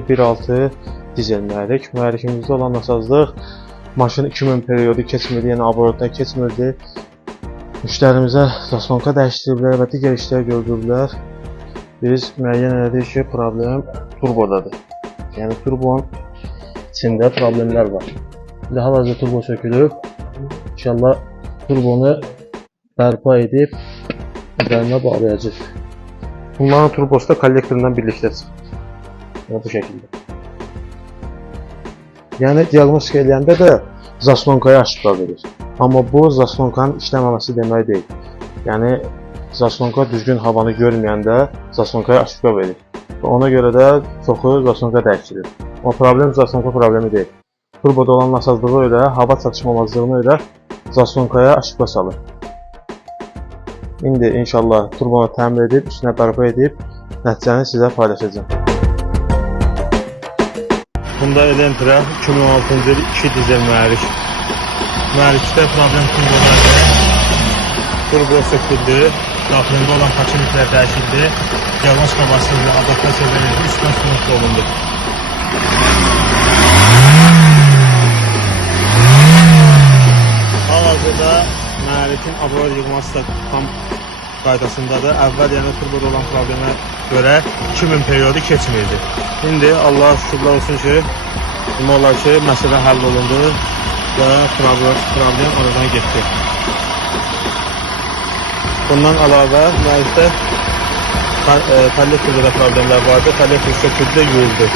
1.6 dizel mühərrik. Mühərrikimizdə olan nasazlıq maşın 2000 periodu keçmirdi, yəni abortdan keçmirdi. Müştərimizə zaslonka dəyişdiriblər və digər işlər gördürdülər. Biz müəyyən elədik ki, problem turbodadır. Yəni turbonun içində problemlər var. Hal-hazırda turbo sökülüb. İnşallah turbonu bərpa edib üzərinə bağlayacaq. Bunların turbosu da kollektorundan birlikdə çıxır. Bu şəkildə. Yəni diaqnostika eləyəndə də zaslonkaya aşıqlar verir. Amma bu zaslonkanın işləməməsi demək deyil. Yəni zaslonka düzgün havanı görməyəndə zaslonkaya aşıqlar verir. Və ona görə də çoxu zaslonka dəyişdirir. Amma problem zaslonka problemi deyil. Turboda olan nasazlığı ilə, hava çatışmamazlığını ilə zaslonkaya aşıqlar salır. İndi inşallah turbonu təmir edib, üstünə bərpa edib nəticəni sizə paylaşacağım. Bunda Elentra 2016-cı il 2 dizel mühərrik. Mühərrikdə problem turbodadır. Turbo söküldü, daxilində olan paçinliklər dəyişildi. Diagnostika basıldı, adaptasiya verildi, üstdən sınıqlı olundu. Hal-hazırda mühərrikin abroad yığması da tam qaydasındadır. Əvvəl yəni turboda olan problemə görə 2000 periodu keçmirdi. İndi Allah şükürlər olsun ki, demək olar ki, məsələ həll olundu və problem oradan getdi. Bundan əlavə mühərrikdə kollektorda problemlər vardı. Kollektor söküldü, yuyuldu.